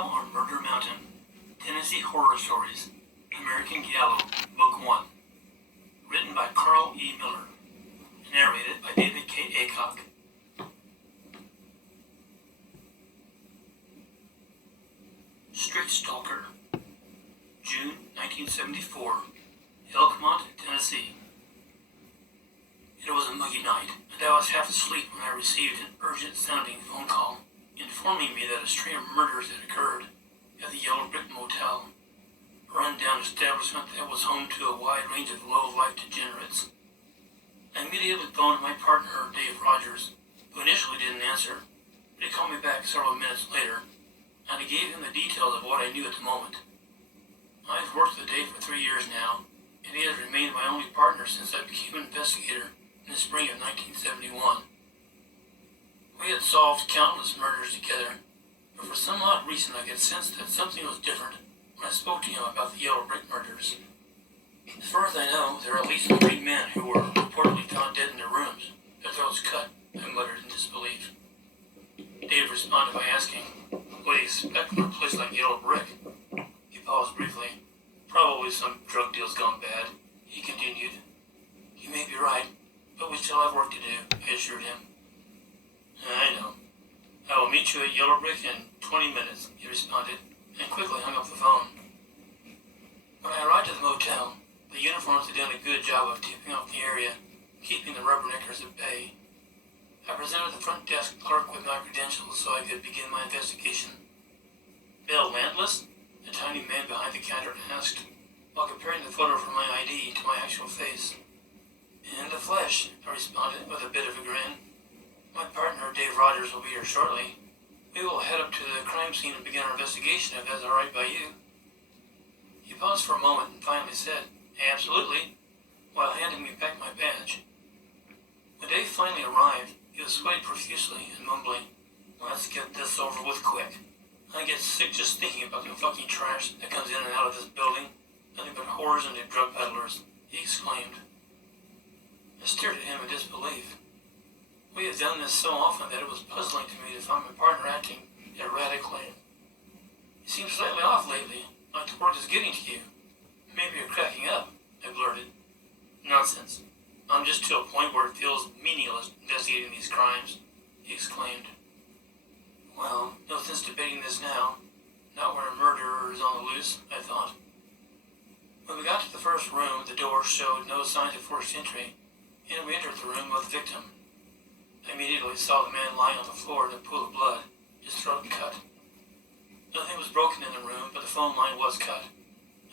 Motel on Murder Mountain, Tennessee Horror Stories, American Giallo, Book 1. Written by Carl E. Miller. Narrated by David K. Aycock. Street Stalker. June 1974. Elkmont, Tennessee. It was a muggy night, and I was half asleep when I received an urgent-sounding phone call informing me that a string of murders had occurred at the Yellow Brick Motel, a run-down establishment that was home to a wide range of low-life degenerates. I immediately phoned my partner, Dave Rogers, who initially didn't answer, but he called me back several minutes later, and I gave him the details of what I knew at the moment. I've worked with Dave for 3 years now, and he has remained my only partner since I became an investigator in the spring of 1971. We had solved countless murders together, but for some odd reason I could sense that something was different when I spoke to him about the Yellow Brick murders. As far as I know, there are at least 3 men who were reportedly found dead in their rooms, their throats cut, I muttered in disbelief. Dave responded by asking, "What do you expect from a place like Yellow Brick?" He paused briefly. "Probably some drug deal's gone bad," he continued. "You may be right, but we still have work to do," I assured him. "I know. I will meet you at Yellow Brick in 20 minutes, he responded, and quickly hung up the phone. When I arrived at the motel, the uniforms had done a good job of tipping off the area, keeping the rubberneckers at bay. I presented the front desk clerk with my credentials so I could begin my investigation. "Bill Landless?" the tiny man behind the counter asked, while comparing the photo from my ID to my actual face. "In the flesh," I responded with a bit of a grin. "My partner, Dave Rogers, will be here shortly. We will head up to the crime scene and begin our investigation if that's all right by you." He paused for a moment and finally said, "Absolutely," while handing me back my badge. When Dave finally arrived, he was sweating profusely and mumbling, "Let's get this over with quick. I get sick just thinking about the fucking trash that comes in and out of this building. Nothing but whores and drug peddlers," he exclaimed. I stared at him in disbelief. We had done this so often that it was puzzling to me to find my partner acting erratically. "You seem slightly off lately, like the word is getting to you. Maybe you're cracking up," I blurted. "Nonsense. I'm just to a point where it feels meaningless investigating these crimes," he exclaimed. Well, no sense debating this now. Not when a murderer is on the loose, I thought. When we got to the first room, the door showed no signs of forced entry, and we entered the room with the victim. I immediately saw the man lying on the floor in a pool of blood, his throat cut. Nothing was broken in the room, but the phone line was cut,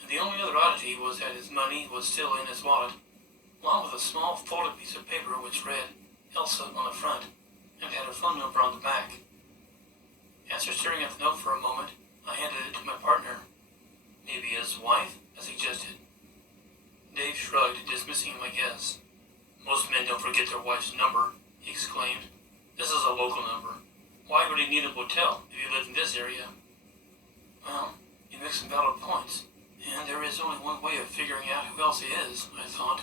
and the only other oddity was that his money was still in his wallet, along with a small folded piece of paper which read Elsa on the front and had a phone number on the back. After staring at the note for a moment, I handed it to my partner. "Maybe his wife?" I suggested. Dave shrugged, dismissing my guess. "Most men don't forget their wife's number," he exclaimed. "This is a local number. Why would he need a motel if he lived in this area?" Well, you make some valid points, and there is only one way of figuring out who else he is, I thought.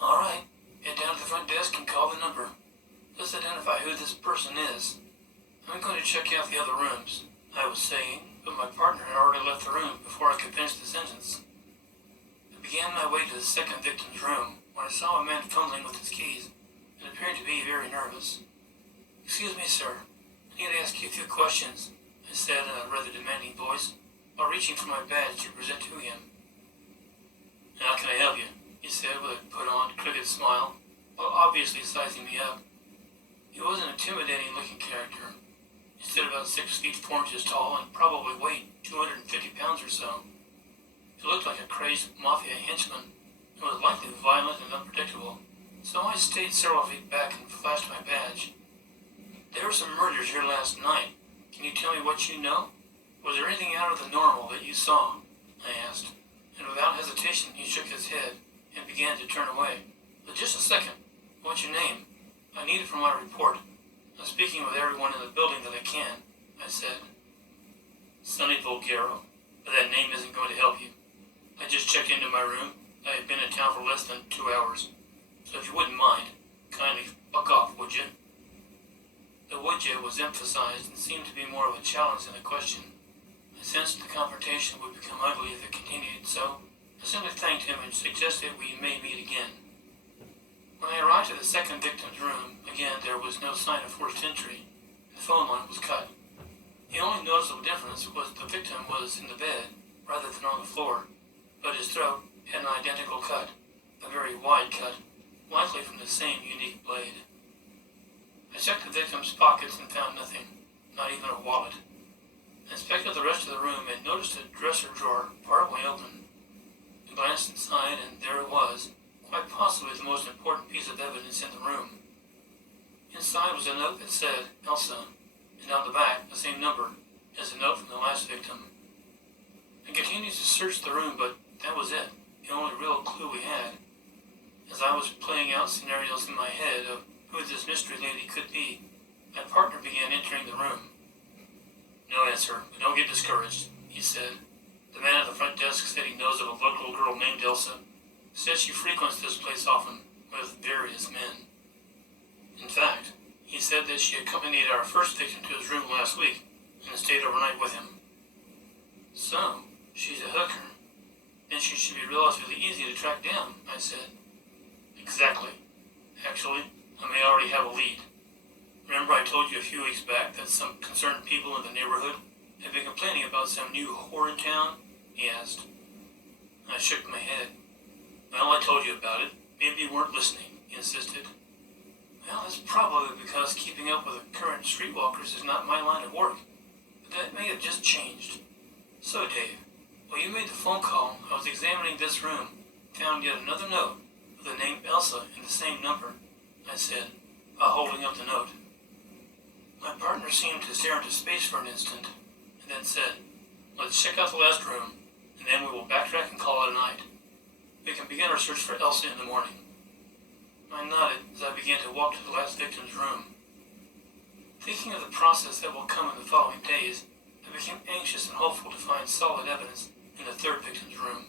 "All right, head down to the front desk and call the number. Let's identify who this person is. I'm going to check out the other rooms," I was saying, but my partner had already left the room before I could finish the sentence. I began my way to the second victim's room when I saw a man fumbling with his keys and appearing to be very nervous. "Excuse me, sir. I need to ask you a few questions," I said in a rather demanding voice, while reaching for my badge to present to him. "How can I help you?" he said with a put-on, crooked smile, while obviously sizing me up. He was an intimidating-looking character. He stood about 6 feet 4 inches tall and probably weighed 250 pounds or so. He looked like a crazed mafia henchman and was likely violent and unpredictable, so I stayed several feet back and flashed my badge. "There were some murders here last night. Can you tell me what you know? Was there anything out of the normal that you saw?" I asked, and without hesitation he shook his head and began to turn away. "But just a second. What's your name? I need it for my report. I'm speaking with everyone in the building that I can," I said. "Sonny Bulgaro, but that name isn't going to help you. I just checked into my room. I had been in town for less than 2 hours. So if you wouldn't mind, kindly fuck off, would you?" The would you was emphasized and seemed to be more of a challenge than a question. I sensed the confrontation would become ugly if it continued, so I simply thanked him and suggested we may meet again. When I arrived at the second victim's room, again there was no sign of forced entry. The phone line was cut. The only noticeable difference was the victim was in the bed rather than on the floor, but his throat had an identical cut, a very wide cut, likely from the same unique blade. I checked the victim's pockets and found nothing, not even a wallet. I inspected the rest of the room and noticed a dresser drawer partway open. I glanced inside and there it was, quite possibly the most important piece of evidence in the room. Inside was a note that said, Elsa, and on the back, the same number as the note from the last victim. I continued to search the room, but that was it, the only real clue we had. As I was playing out scenarios in my head of who this mystery lady could be, my partner began entering the room. No answer, but don't get discouraged, he said. The man at the front desk said he knows of a local girl named Elsa. Says she frequents this place often, with various men. In fact, he said that she accompanied our first victim to his room last week and stayed overnight with him. So, she's a hooker. Then she should be relatively easy to track down, I said. Exactly. Actually, I may already have a lead. Remember I told you a few weeks back that some concerned people in the neighborhood had been complaining about some new whore in town? He asked. I shook my head. Well, I told you about it. Maybe you weren't listening, he insisted. Well, that's probably because keeping up with the current streetwalkers is not my line of work. But that may have just changed. So, Dave, while you made the phone call, I was examining this room, found yet another note with the name Elsa and the same number, I said, while holding up the note. My partner seemed to stare into space for an instant, and then said, let's check out the last room, and then we will backtrack and call it a night. We can begin our search for Elsa in the morning. I nodded as I began to walk to the last victim's room. Thinking of the process that will come in the following days, I became anxious and hopeful to find solid evidence in the third victim's room.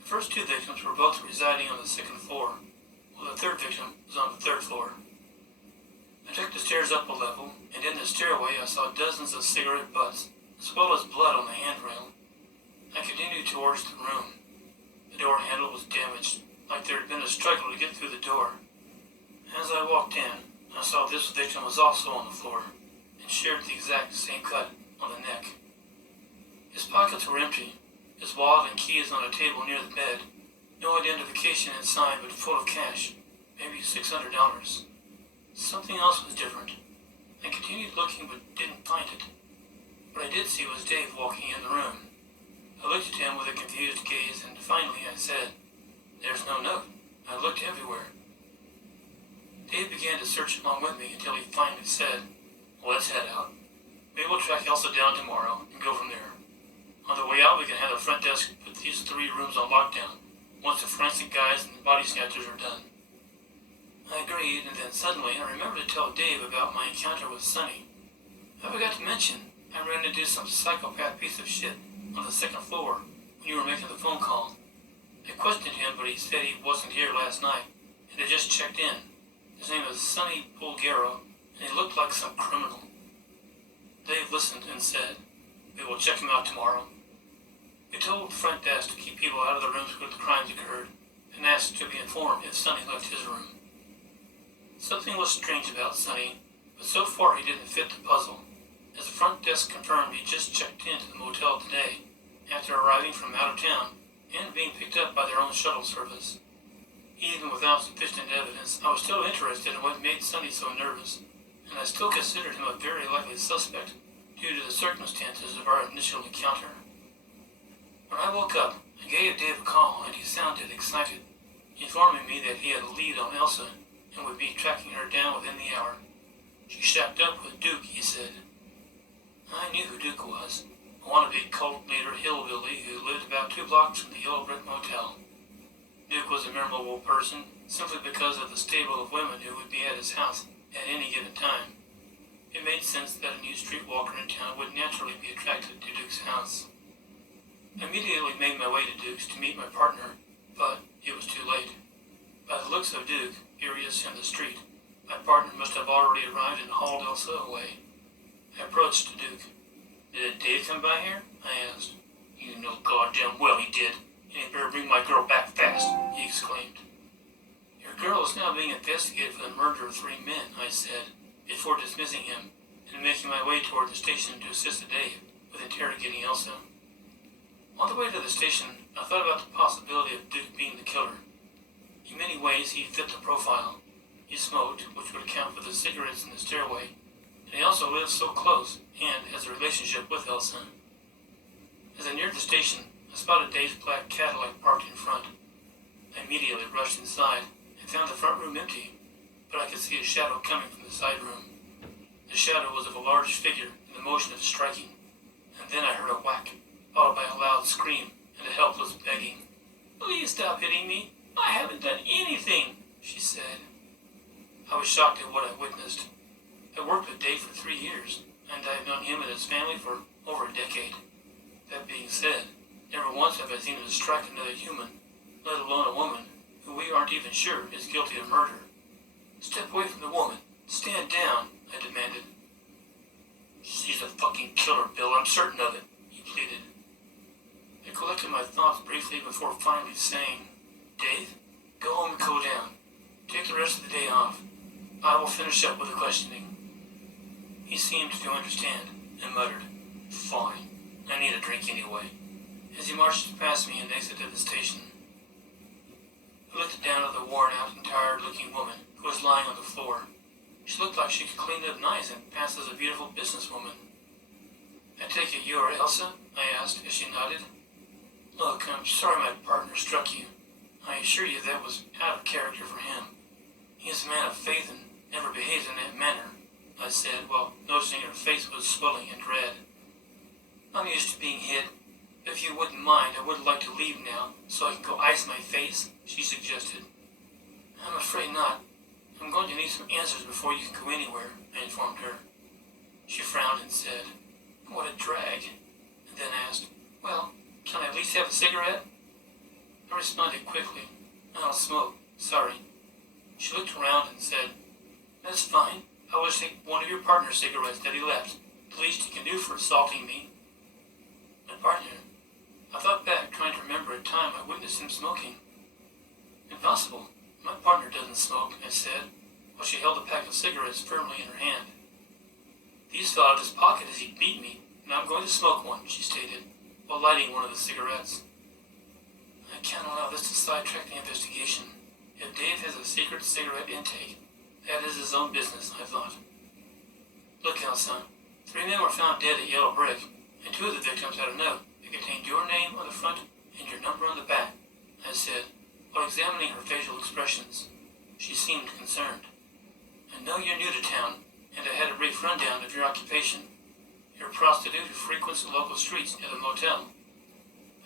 The first two victims were both residing on the second floor, while the third victim was on the third floor. I took the stairs up a level, and in the stairway I saw dozens of cigarette butts, as well as blood on the handrail. I continued towards the room. The door handle was damaged, like there had been a struggle to get through the door. As I walked in, I saw this victim was also on the floor, and shared the exact same cut on the neck. His pockets were empty, his wallet and keys on a table near the bed, no identification inside but full of cash, maybe $600. Something else was different. I continued looking but didn't find it. What I did see was Dave walking in the room. I looked at him with a confused gaze, and finally I said, there's no note. I looked everywhere. Dave began to search along with me until he finally said, let's head out. We will track Elsa down tomorrow and go from there. On the way out, we can have the front desk put these 3 rooms on lockdown once the forensic guys and the body snatchers are done. I agreed, and then suddenly I remembered to tell Dave about my encounter with Sonny. I forgot to mention, I ran into some psychopath piece of shit on the second floor when you were making the phone call. I questioned him, but he said he wasn't here last night and had just checked in. His name was Sonny Bulgaro, and he looked like some criminal. Dave listened and said, we will check him out tomorrow. We told the front desk to keep people out of the rooms where the crimes occurred and asked to be informed if Sonny left his room. Something was strange about Sonny, but so far he didn't fit the puzzle, as the front desk confirmed he just checked into the motel today after arriving from out of town and being picked up by their own shuttle service. Even without sufficient evidence, I was still interested in what made Sonny so nervous, and I still considered him a very likely suspect due to the circumstances of our initial encounter. When I woke up, I gave Dave a call, and he sounded excited, informing me that he had a lead on Elsa and would be tracking her down within the hour. She shacked up with Duke, he said. I knew who Duke was, a wannabe cult leader hillbilly who lived about 2 blocks from the Yellow Brick Motel. Duke was a memorable person simply because of the stable of women who would be at his house at any given time. It made sense that a new streetwalker in town would naturally be attracted to Duke's house. I immediately made my way to Duke's to meet my partner, but it was too late. By the looks of Duke, furious in the street, My partner must have already arrived and hauled Elsa away. I approached Duke. Did Dave come by here? I asked. You know goddamn well he did. And he better bring my girl back fast, he exclaimed. Your girl is now being investigated for the murder of 3 men, I said, before dismissing him and making my way toward the station to assist Dave with interrogating Elsa. On the way to the station, I thought about the possibility of Duke being the killer. In many ways, he fit the profile. He smoked, which would account for the cigarettes in the stairway, and he also lived so close and has a relationship with Elsa. As I neared the station, I spotted Dave's black Cadillac parked in front. I immediately rushed inside and found the front room empty, but I could see a shadow coming from the side room. The shadow was of a large figure in the motion of striking, and then I heard a whack, followed by a loud scream and a helpless begging. Please stop hitting me. I haven't done anything, she said. I was shocked at what I witnessed. I worked with Dave for 3 years, and I have known him and his family for over a decade. That being said, never once have I seen him strike another human, let alone a woman, who we aren't even sure is guilty of murder. Step away from the woman. Stand down, I demanded. She's a fucking killer, Bill. I'm certain of it, he pleaded. I collected my thoughts briefly before finally saying, Dave, go home and cool down. Take the rest of the day off. I will finish up with the questioning. He seemed to understand and muttered, Fine. I need a drink anyway. As he marched past me and exited the station, I looked down at the worn-out and tired-looking woman who was lying on the floor. She looked like she could clean up nice and pass as a beautiful businesswoman. I take it you are Elsa? I asked as she nodded. Look, I'm sorry my partner struck you. I assure you that was out of character for him. He is a man of faith and never behaves in that manner, I said, while noticing her face was swelling and red. I'm used to being hit. If you wouldn't mind, I would like to leave now, so I can go ice my face, she suggested. I'm afraid not. I'm going to need some answers before you can go anywhere, I informed her. She frowned and said, What a drag, and then asked, Well, can I at least have a cigarette? I responded quickly, I don't smoke, sorry. She looked around and said, That's fine. I will just take one of your partner's cigarettes that he left. The least he can do for assaulting me. My partner? I thought back, trying to remember a time I witnessed him smoking. Impossible. My partner doesn't smoke, I said, while she held a pack of cigarettes firmly in her hand. These fell out of his pocket as he beat me, and I'm going to smoke one, she stated, while lighting one of the cigarettes. I can't allow this to sidetrack the investigation. If Dave has a secret cigarette intake, that is his own business, I thought. Look, Elsa, 3 men were found dead at Yellow Brick, and 2 of the victims had a note that contained your name on the front and your number on the back, I said, while examining her facial expressions. She seemed concerned. I know you're new to town, and I had a brief rundown of your occupation. You're a prostitute who frequents the local streets near the motel.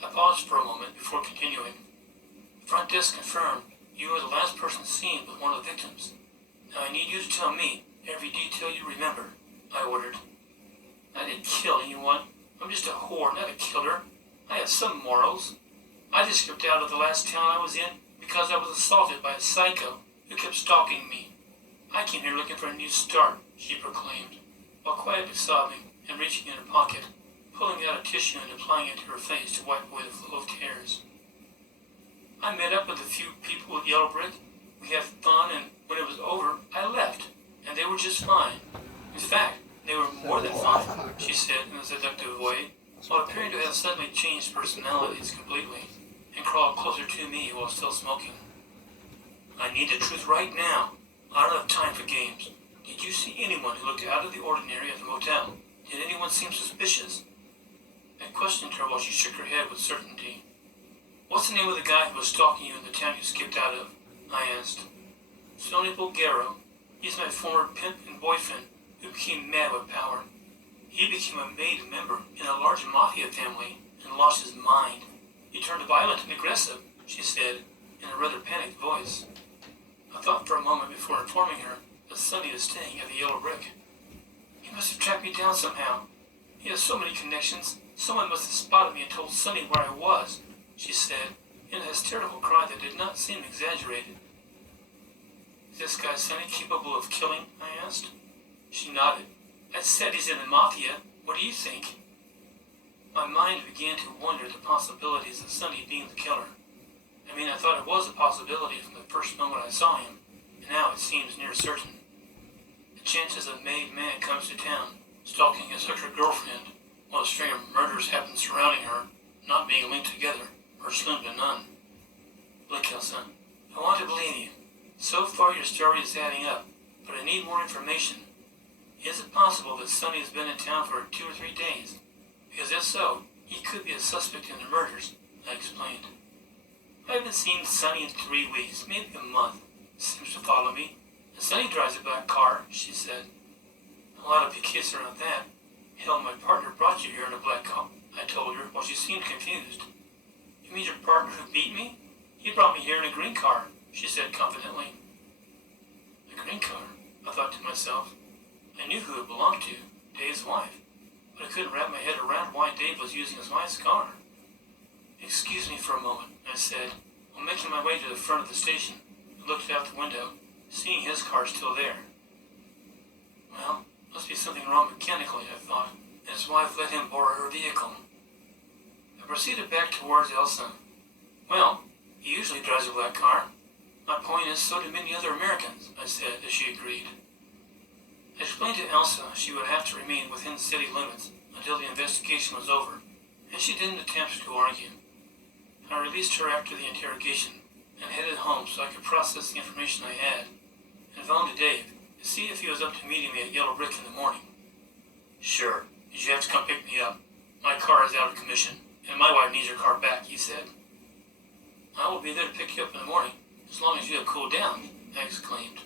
I paused for a moment before continuing. Front desk confirmed you were the last person seen with one of the victims. Now I need you to tell me every detail you remember, I ordered. I didn't kill anyone. I'm just a whore, not a killer. I have some morals. I just skipped out of the last town I was in because I was assaulted by a psycho who kept stalking me. I came here looking for a new start, she proclaimed, while quietly sobbing and reaching in her pocket, pulling out a tissue and applying it to her face to wipe away the flow of tears. I met up with a few people at Yellow Brick. We had fun, and when it was over, I left, and they were just fine. In fact, they were more than fine, she said in a seductive way, while appearing to have suddenly changed personalities completely, and crawled closer to me while still smoking. I need the truth right now. I don't have time for games. Did you see anyone who looked out of the ordinary at the motel? Did anyone seem suspicious? I questioned her while she shook her head with certainty. What's the name of the guy who was stalking you in the town you skipped out of? I asked. Sonny Bulgaro. He's my former pimp and boyfriend who became mad with power. He became a made member in a large mafia family and lost his mind. He turned violent and aggressive, she said, in a rather panicked voice. I thought for a moment before informing her that Sonny is staying at the Yellow Brick. He must have tracked me down somehow. He has so many connections. Someone must have spotted me and told Sonny where I was, she said, in a hysterical cry that did not seem exaggerated. Is this guy Sonny capable of killing? I asked. She nodded. I said he's in the mafia. What do you think? My mind began to wonder the possibilities of Sonny being the killer. I mean, I thought it was a possibility from the first moment I saw him, and now it seems near certain. The chances a made man comes to town, stalking his ex-girlfriend, while a string of murders happen surrounding her, not being linked together, are slim to none. Look, Elsa, I want to believe you. So far your story is adding up, but I need more information. Is it possible that Sonny has been in town for 2 or 3 days? Because if so, he could be a suspect in the murders, I explained. I haven't seen Sonny in 3 weeks, maybe a month. Seems to follow me. And Sonny drives a black car, she said. A lot of big kiss around that. Hell, my partner brought you here in a black car, I told her, while she seemed confused. You mean your partner who beat me? He brought me here in a green car, she said confidently. A green car? I thought to myself. I knew who it belonged to, Dave's wife, but I couldn't wrap my head around why Dave was using his wife's car. Excuse me for a moment, I said, while making my way to the front of the station. I looked out the window, seeing his car still there. Well, must be something wrong mechanically, I thought, and his wife let him borrow her vehicle. I proceeded back towards Elsa. Well, he usually drives a black car. My point is, so do many other Americans, I said, as she agreed. I explained to Elsa she would have to remain within city limits until the investigation was over, and she didn't attempt to argue. I released her after the interrogation and headed home so I could process the information I had, and phoned to Dave to see if he was up to meeting me at Yellow Brick in the morning. Sure, you have to come pick me up. My car is out of commission, and my wife needs her car back, he said. I will be there to pick you up in the morning, as long as you have cooled down, I exclaimed.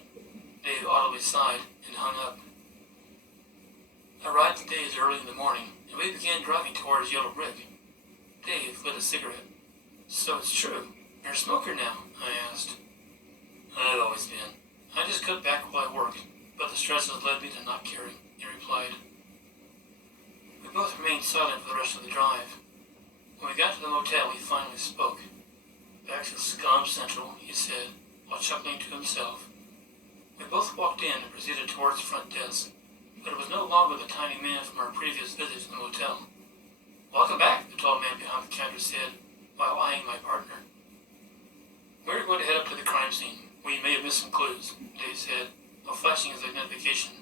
Dave audibly sighed and hung up. I arrived at Dave's early in the morning, and we began driving towards Yellow Brick. Dave lit a cigarette. So it's true. You're a smoker now? I asked. I've always been. I just cut back while I worked, but the stress has led me to not caring, he replied. We both remained silent for the rest of the drive. When we got to the motel, he finally spoke. Back to Scum Central, he said, while chuckling to himself. We both walked in and proceeded towards the front desk, but it was no longer the tiny man from our previous visit to the motel. Welcome back, the tall man behind the counter said, while eyeing my partner. We're going to head up to the crime scene, where you may have missed some clues, Dave said, while flashing his identification.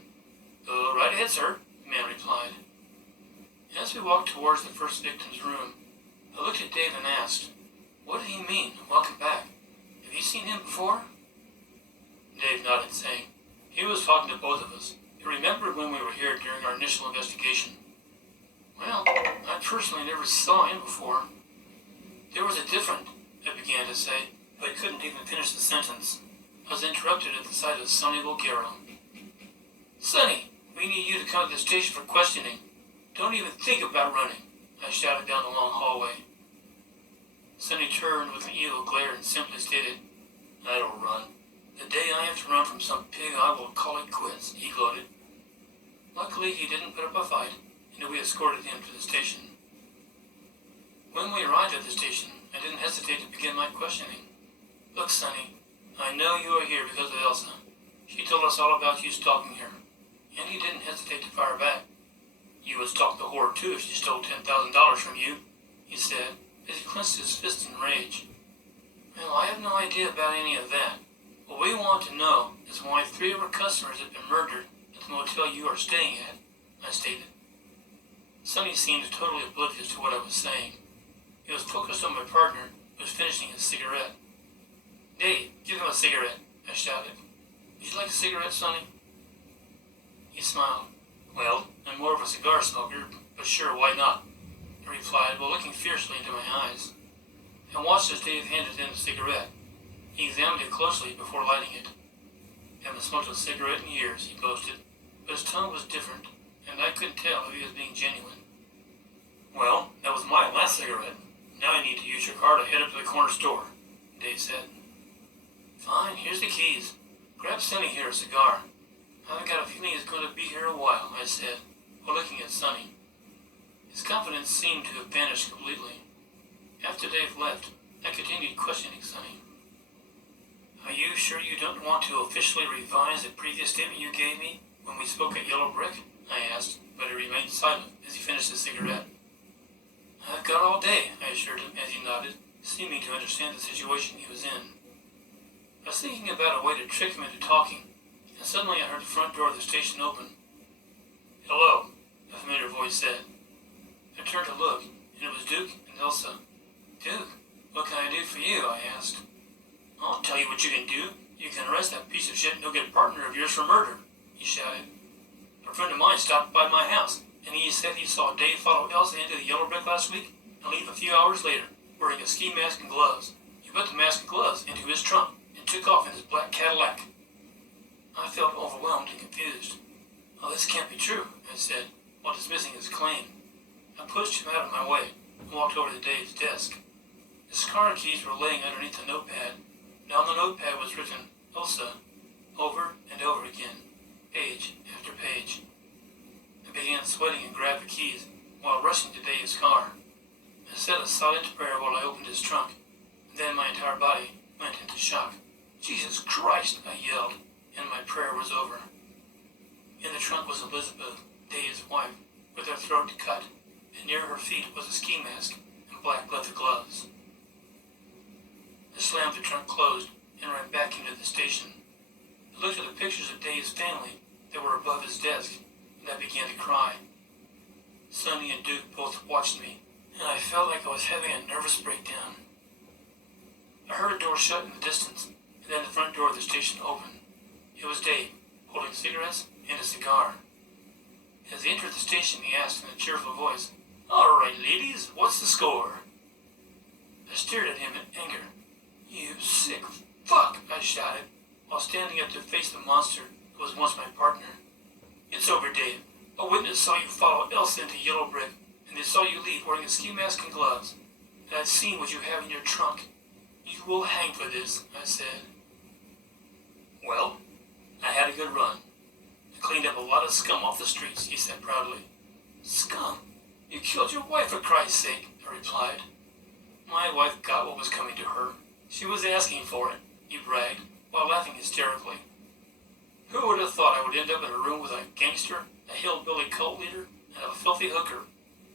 Go right ahead, sir, the man replied. As we walked towards the first victim's room, I looked at Dave and asked, what did he mean, welcome back? Have you seen him before? Dave nodded, saying, he was talking to both of us. He remembered when we were here during our initial investigation. Well, I personally never saw him before. There was a difference, I began to say, but I couldn't even finish the sentence. I was interrupted at the sight of Sonny Bulgaro. Sonny, we need you to come to the station for questioning. Don't even think about running, I shouted down the long hallway. Sonny turned with an evil glare and simply stated, I don't run. The day I have to run from some pig, I will call it quits, he gloated. Luckily, he didn't put up a fight, and we escorted him to the station. When we arrived at the station, I didn't hesitate to begin my questioning. Look, Sonny, I know you are here because of Elsa. She told us all about you stalking her, and he didn't hesitate to fire back. You would stalk the whore too if she stole $10,000 from you, he said, as he clenched his fist in rage. Well, I have no idea about any of that. What we want to know is why 3 of our customers have been murdered at the motel you are staying at, I stated. Sonny seemed totally oblivious to what I was saying. He was focused on my partner, who was finishing his cigarette. Dave, give him a cigarette, I shouted. Would you like a cigarette, Sonny? He smiled. Well, I'm more of a cigar smoker, but sure, why not? He replied while looking fiercely into my eyes. I watched as Dave handed him the cigarette. He examined it closely before lighting it. Haven't smoked a cigarette in years, he boasted, but his tone was different, and I couldn't tell if he was being genuine. Well, that was my last cigarette. Now I need to use your car to head up to the corner store, Dave said. Fine, here's the keys. Grab Sonny here a cigar. I've got a feeling he's going to be here a while, I said, while looking at Sonny. His confidence seemed to have vanished completely. After Dave left, I continued questioning Sonny. Are you sure you don't want to officially revise the previous statement you gave me when we spoke at Yellow Brick? I asked, but he remained silent as he finished his cigarette. I've got all day, I assured him as he nodded, seeming to understand the situation he was in. I was thinking about a way to trick him into talking, and suddenly I heard the front door of the station open. Hello, a familiar voice said. I turned to look, and it was Duke and Elsa. Duke, what can I do for you? I asked. I'll tell you what you can do. You can arrest that piece of shit no-good partner of yours for murder, he shouted. A friend of mine stopped by my house, and he said he saw Dave follow Elsa into the Yellow Brick last week and leave a few hours later, wearing a ski mask and gloves. He put the mask and gloves into his trunk and took off in his black Cadillac. I felt overwhelmed and confused. Oh, this can't be true, I said, while dismissing his claim. I pushed him out of my way and walked over to Dave's desk. His car keys were laying underneath the notepad, and on the notepad was written, Elsa, over and over again, page after page. I began sweating and grabbed the keys while rushing to Dave's car. I said a silent prayer while I opened his trunk, and then my entire body went into shock. Jesus Christ, I yelled, and my prayer was over. In the trunk was Elizabeth, Dave's wife, with her throat cut, and near her feet was a ski mask and black leather gloves. I slammed the trunk closed and ran back into the station. I looked at the pictures of Dave's family that were above his desk, and I began to cry. Sonny and Duke both watched me, and I felt like I was having a nervous breakdown. I heard a door shut in the distance, and then the front door of the station opened. It was Dave, holding cigarettes and a cigar. As he entered the station, he asked in a cheerful voice, All right, ladies, what's the score? I stared at him in anger. You sick fuck, I shouted, while standing up to face the monster who was once my partner. It's over, Dave. A witness saw you follow Elsa into Yellow Brick, and they saw you leave wearing a ski mask and gloves. And I've seen what you have in your trunk. You will hang for this, I said. Well, I had a good run. I cleaned up a lot of scum off the streets, he said proudly. Scum? You killed your wife for Christ's sake, I replied. My wife got what was coming to her. She was asking for it, he bragged, while laughing hysterically. Who would have thought I would end up in a room with a gangster, a hillbilly cult leader, and a filthy hooker?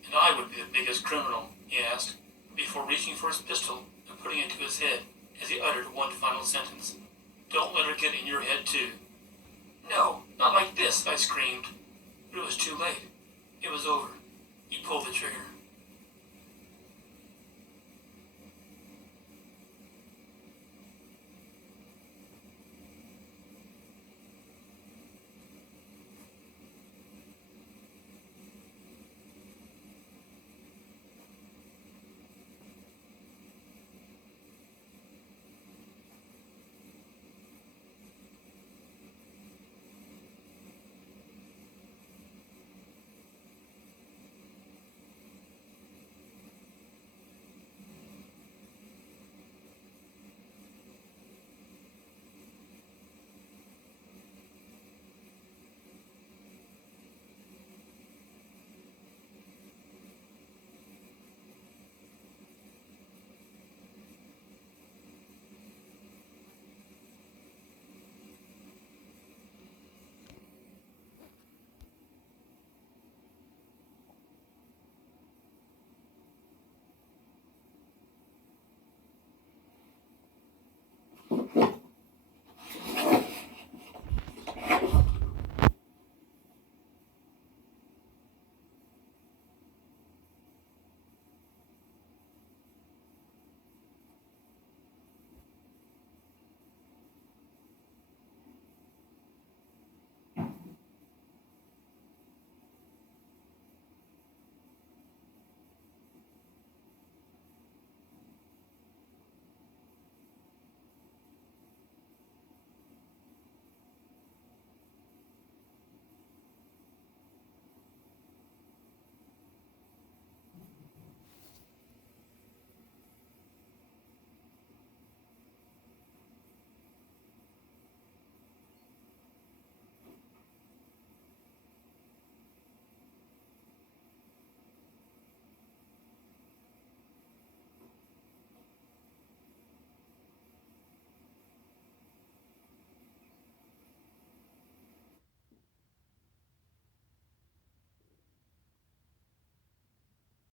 And I would be the biggest criminal, he asked, before reaching for his pistol and putting it to his head as he uttered one final sentence. Don't let her get in your head, too. No, not like this, I screamed. But it was too late. It was over. He pulled the trigger.